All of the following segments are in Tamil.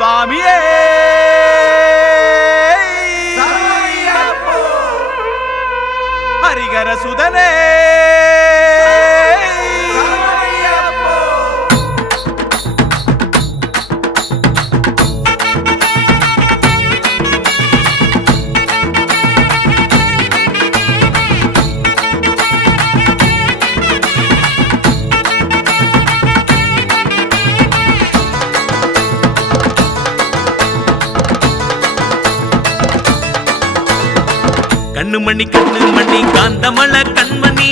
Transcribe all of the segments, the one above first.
சுவாமியே ஹரிகர சுதனே கண்ணுமணி கண்ணுமணி காந்தமல கண்மணி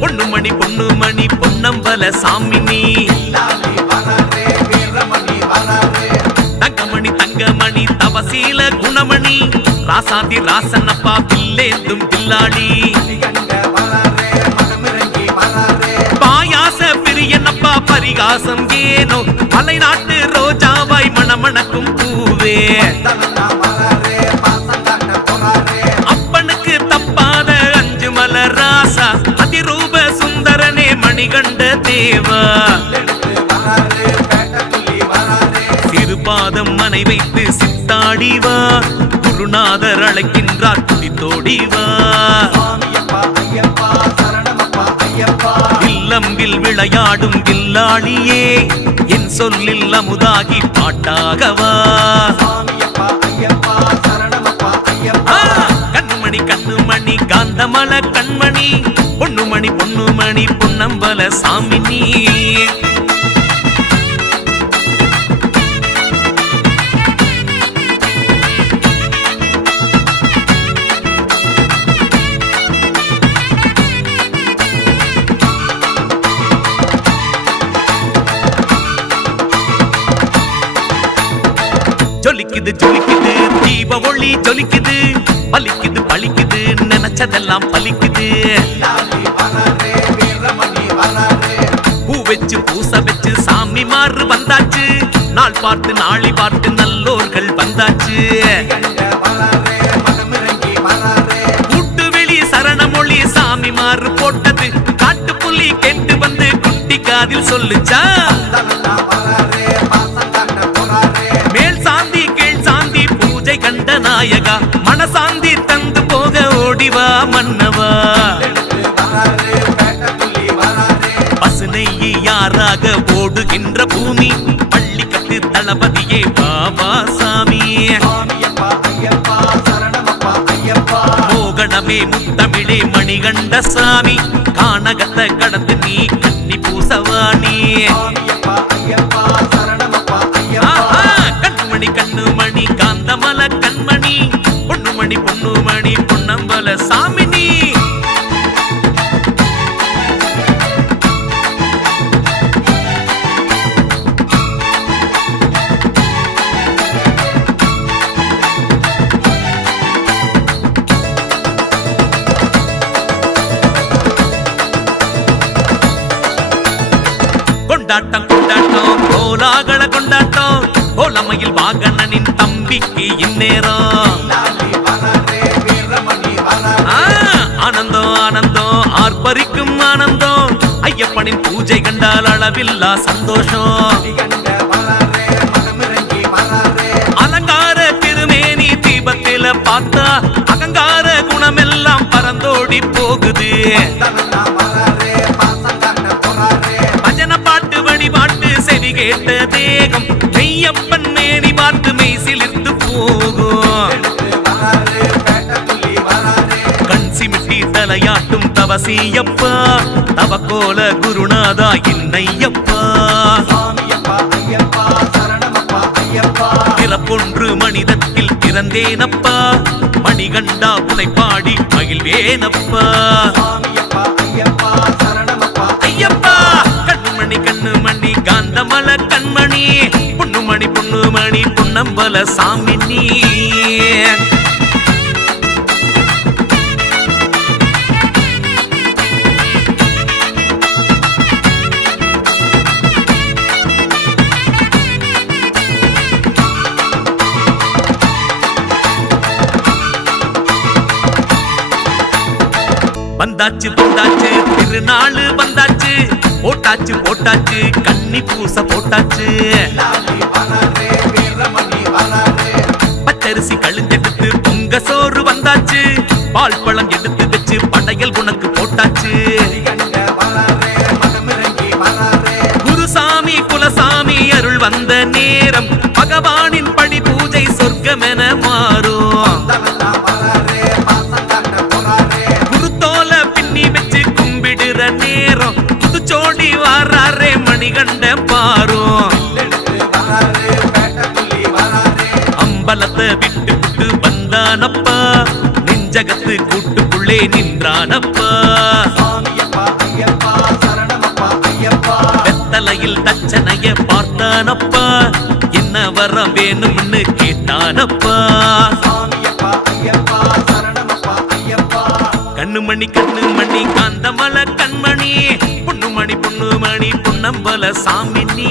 பொண்ணுமணி பொண்ணுமணி பொன்னம்பல சாமினி தங்கமணி தங்கமணி தவசீல குணமணி ராசாதி ராசனப்பா பில்லேந்தும் பில்லாளி பாயாச பிரியனப்பா பரிகாசம் ஏனோ மலைநாட்டு ரோஜாவாய் மணமணக்கும் பூவே ராசா அதிரூப சுந்தரனே மணிகண்ட தேவா சிறுபாதம் மனை வைத்து சித்தாடிவா குருநாதர் அழைக்கின்றார் துடித்தோடிவா இல்லம்பில் விளையாடும் வில்லாளியே என் சொல்லில் அமுதாகி பாட்டாகவா கண்ணுமணி கண்ணுமணி காந்தமல கண்மணி பொண்ணுமணி பொண்ணுமணி பொன்னம்பல சாமினி ஜொலிக்குது ஜொலிக்குது தீப ஒளி ஜொலிக்குது பலிக்குது பலிக்குது நினைச்சதெல்லாம் பலிக்குது பூ வச்சு பூச வச்சு சாமி மாறு வந்தாச்சு நாள் பார்த்து நாளி பார்த்து நல்லோர்கள் வந்தாச்சு கூட்டு வெளி சரணமொழி சாமி மாறு போட்டது காட்டு புலி கேட்டு வந்து குட்டி காதில் சொல்லுச்சா கண்ட நாயகா மனசாந்தி தந்து போக ஓடிவா மன்னவா பசுனையை யாராக ஓடுகின்ற பூமி பள்ளிக்கட்டு தளபதியே பாபா சாமி மோகனமே முத்தமிழே மணிகண்ட சாமி கானகத்தை கடந்து நீ கண்ணி பூசவாணி கண்ணுமணி கண்ணுமணி காந்தமல கண்மணி பொண்ணுமணி பொண்ணுமணி பொன்னம்பல சாமினி கொண்டாட்டம் கொண்டாட்டம் கோலாகல கொண்டாட்டம் கோலமையில் வாகனனின் தம்பிக்கு இந்நேரம் ஆனந்தம் ஆனந்தம் ஆர்ப்பரிக்கும் ஆனந்தம் ஐயப்பனின் பூஜை கண்டால் அளவில்லா சந்தோஷம் அலங்கார திருமேனி தீபத்தில பார்த்தா அகங்கார குணமெல்லாம் பறந்தோடி போகுது பஜன பாட்டு வழிபாட்டு செவி கேட்ட தேகம் மெய்யப்பன் மேனி பார்த்து மெய்சிலிருந்து போகும் கண் சிமிட்டி தலையாட்டும் தவசியப்பா தவக்கோல குருநாதா என்னையப்பா பிறப்பொன்று மனிதத்தில் பிறந்தேனப்பா மணிகண்டா உனை பாடி மகிழ்வேனப்பா ஐயப்பா கண்ணுமணி கண்ணுமணி காந்தமல கண்மணி பொண்ணுமணி பொண்ணுமணி பொன்னம்பல சாமினி வந்தாச்சு வந்தாச்சு திருநாளு வந்தாச்சு போட்டாச்சு போட்டாச்சு கன்னி பூச போட்டாச்சு பச்சரிசி கழுந்தெடுத்து பொங்க சோறு வந்தாச்சு, பால் பழம் எடுத்து வச்சு படையல் உனக்கு போட்டாச்சு. குருசாமி குலசாமி அருள் வந்த நேரம், பகவானின் படி பூஜை சொர்க்கமென மாறும். குருத்தோல பின்னி வச்சு கும்பிடுற நேரம், புதுச்சோடி வாராரே மணிகண்ட பாரும். அம்பலத்தை விட்டு விட்டு வந்தானப்பா, நெஞ்சகத்து கூட்டுக்குள்ளே நின்றானப்பா. வெத்தலையில் தச்சனைய பார்த்தானப்பா, என்ன வரம் வேணும்னு கேட்டானப்பா. கண்ணுமணி கண்ணுமணி காந்தமல கண்மணி, பொண்ணுமணி பொண்ணுமணி பொன்னம்பல சாமி நீ.